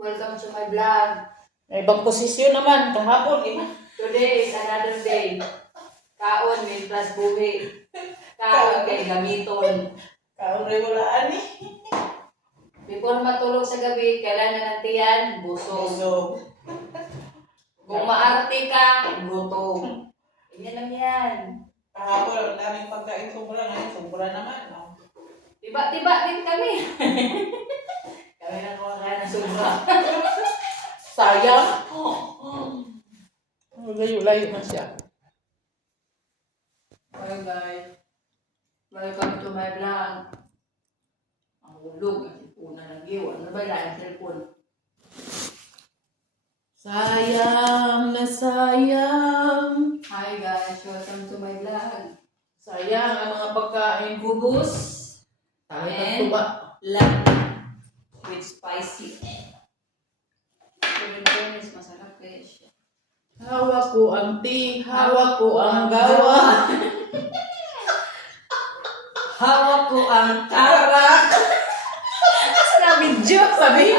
Welcome to my vlog. May ibang posisyon naman, kahapon, Today is another day. Kaon, may plus buhi. Kaon kay gamiton. Kaon rin walaan eh. Before matulog sa gabi, kailangan ng tiyan, busog. Busog. Kung maarte ka, gutom. Ganyan lang yan. Kahapon, ang daming pagkain sobra ngayon. Sobra naman. No? Tiba-tiba din kami. Kami na kumakain ng sobra. Sayang. Layo-layo na siya. Hello guys. Welcome to my vlog. Ang hulog, ang cellphone na nagyiw. Ano ba yung cellphone? Sayang na sayang. Hi guys, welcome to my vlog. Sayang ang mga pagkain. Gubos Tayo ng and tuba. lamb with spicy. Pero is masarap kaya siya. Hawak ko ang ti, hawak ko ang gawa. Hawak ko ang tarak. Sa video. Sabi,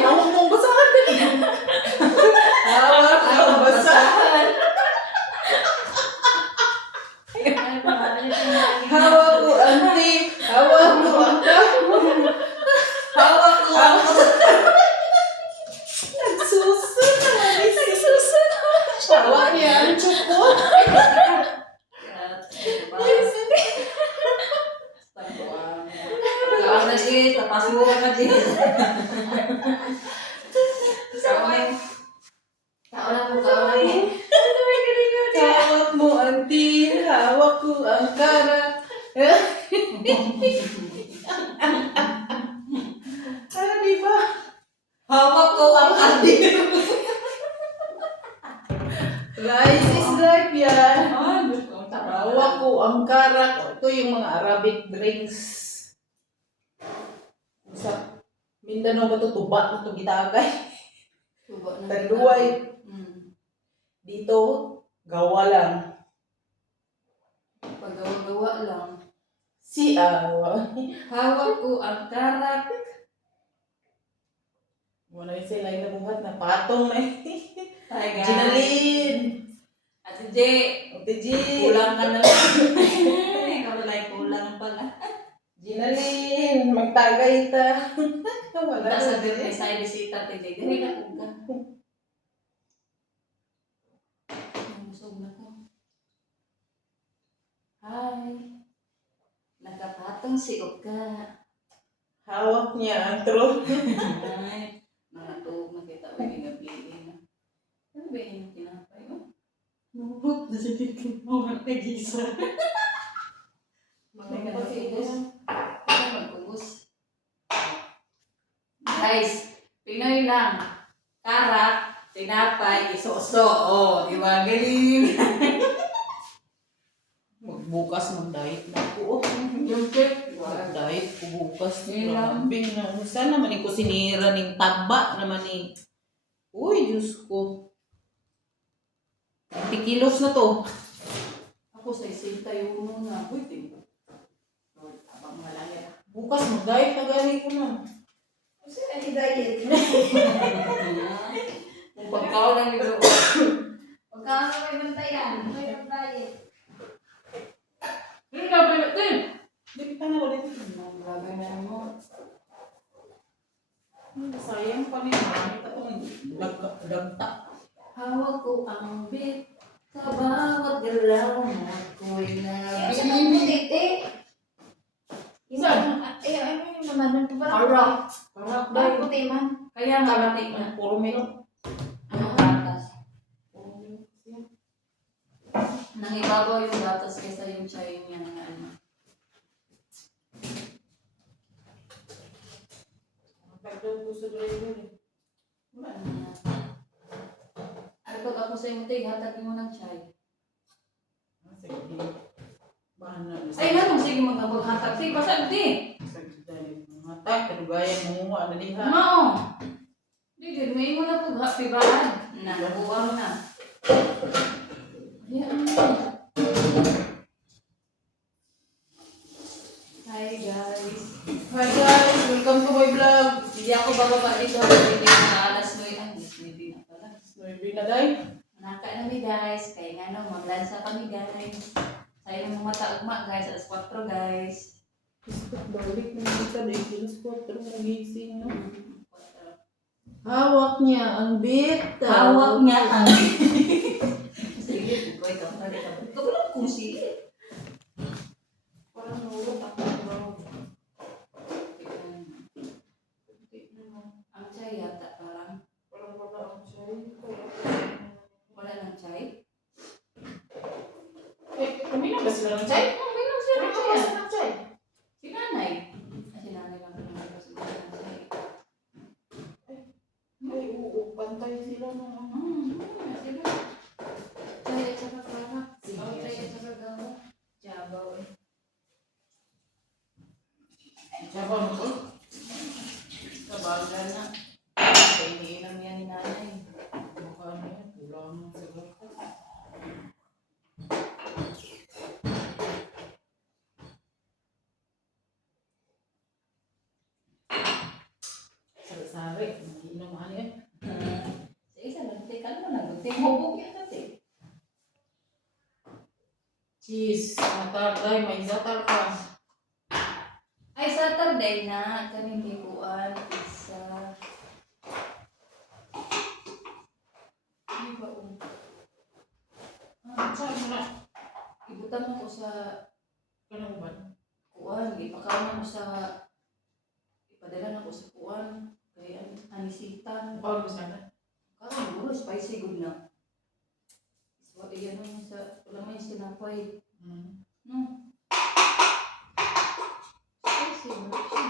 hawak mong basahan din. Hawak ko ang basahan. Hawak ko ang ti, hawak ko ang gawa. Hawak ko ang Hawak niya ang tsukot. Kaon na Jit, tapas mo ka na Jit. Kaon na mo. Hawak mo ang ti, hawak ko ang kara. Di ba? Hawak ko ang adir. Life is life yan. Hawak ko ang karak. Ito yung mga Arabic drinks. Sa Mindanao ba ito? Tuba na ito gitagay. Taluay. Dito, gawa lang. Paggawa-gawa lang. Si Awa. Hawak ko ang tarak. Muna yung sila yung nabuhat na patong na eh. Hi guys. Ginalin. Ate J. Ate G. Kulang ka na lang. Ikaw na kulang pala. Ginalin. Magtagay ta. Wala Wala sa na. birthday sa bisita Ate J. Dili na kuga. Busog na ko. Hi. Nakapatong si Oka. Hawak niya ang throat. Ay. Mga tuog nakita ko yung gabi na. Ano ba yung tinapay mo? Mabot na siya dito. Mga tigisa. Mga magpugos. Ano magpugos? Guys, Pinoy lang. Karak, tinapay, isoso. Oh, di ba? Galing. Magbukas mag-diet na ako. Yung cake. Mag-diet ko bukas. Yun lang. Grabe na. Saan naman yung kusinira ng taba naman ni. Uy, Diyos ko. 20 kilos na to. Ako sa isinta yung muna. Uy, tingko. Lord, abang mga langit. Bukas mag-diet na gani ko na. Kasi diet. Kung pagkaw lang nito. Pagkaw lang may bantayan. May diet. Hindi ka ba natin? Hindi kita na ulit. Grabe na mo. Sayang pa rin. Marami ka itong dagta. Hawak ko ang bit sa bawat galaw na ako'y nabili. Ano yung naman ito ba? Karak. Dahil puti man. Kaya nga natin na. Puro milk. Ang gatas. Nang ibabaw yung gatas kaysa yung chai niya na ano. Pagdaw ko sa driver eh. Ano na. Ay, pag ako sa yung tig, hatagin mo ng chai. Sige. Bahala na. Ay, nanong sige maghatag. Sige, basag di. Mga tak, kadugayan mo nga na diha. Mao. Di, may mo na po happy bahan. Na, nabuwang na. Ayan. Hi guys. Hi guys, welcome to my vlog. Hindi ako bababa dito. Hindi Daday. Naka na mi guys, kaya nga no, maglansa kami guys. Sayo ng mga taugma guys, alas 4 guys. Biskot balik na kita dahil kilos po. Pero nagising no. Hawak niya ang bit. Hawak niya ang... Sige, ikaw pala ka. Ikaw pala kung sige. Parang nulog ako. Ang chay yata parang. Parang wala ang chay. Wala ng chay? Kuminom ba sila ng chay? Oh, may lang siya ng chay. ng chay? Si nanay. Si nanay lang naman ba sila ng chay? Ay, oo. Pantay sila ng ano. Sila. Chay at saka karak. Chay at saka gawa. Jabaw eh. Sabaw mo to? Kabagan na. Kaya iniinom yan ni nanay. Mukha ano yan. Ulang mo sa gatas. Sari-sari. Mag-inom ano yan. Sa isa lang, teka mo na. Gunting mo bukit natin. Cheese. Matagay. May zatal ka. Ay, Saturday na. Kaming higuan. Isa. Ay, ba Saan mo na? ibutan mo ko sa Kanang ba? kuan. Ipakaw na ko sa... Ipadala na ko sa kuan. Kaya anisitan. Bawal mo sana? Kaya mo, spicy good na. So, iyan mo sa... Wala mo yung sinapay. No. Spicy, wala siya.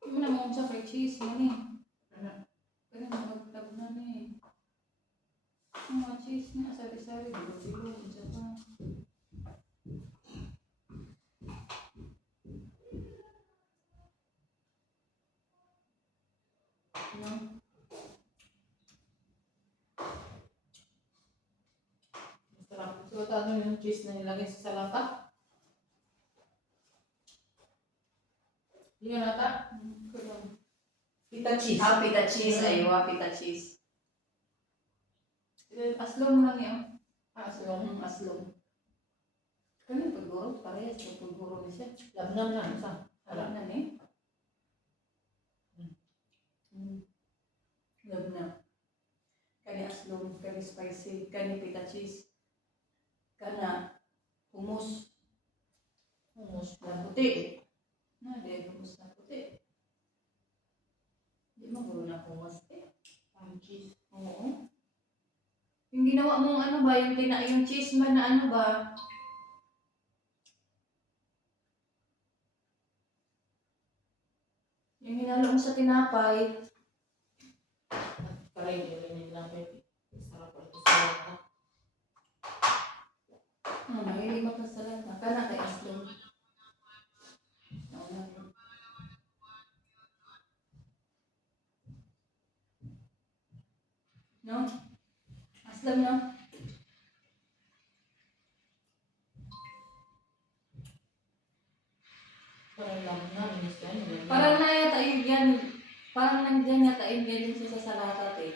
Hindi mo na mo sa kay cheese mo ni. Ano? Kaya magtag na ni. Ang mga cheese niya, sari-sari, bilo-bilo, isa pa. No? Masarap. So, ano yung cheese na nilagay sa salata? Hindi yan ata. Pita cheese. Ah, pita cheese, aywa, pita cheese. Aslong lang yun. Aslong. Aslong. Kaya pagguro, parehas yung pagguro na siya. Labnam na. Isa. Alam na ni. Love na. Kani aslong, kani spicy, kani pita cheese. Kana hummus. Hummus Na puti. Na, di hummus na puti. Di mo guro na hummus eh. Ang cheese. Oo. Yung ginawa mong ano ba, yung cheese man na ano ba? Yung hinalo mo sa tinapay. Karay, hindi lang pwede. Sarap pa ito sa salata. Mahilig mo sa salad na. Kana kay aslong. Oo na. No? Aslong no? Parang labnam. Miss yan. Parang na yata yung yan. Parang nandiyan yata yung yan din siya sa salatat eh.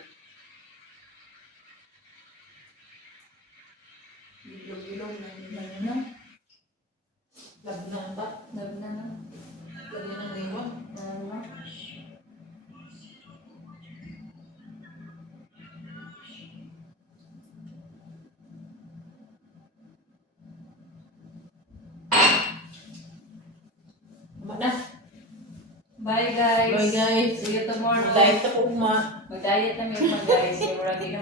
Bilog-bilog na yun no? Labnam ba? Love na no? Lagyan ng lemon. Ano? Tama na. Bye guys! Bye guys. See you tomorrow! Diet ako uma. Mag-diet na mga guys. Kaya marami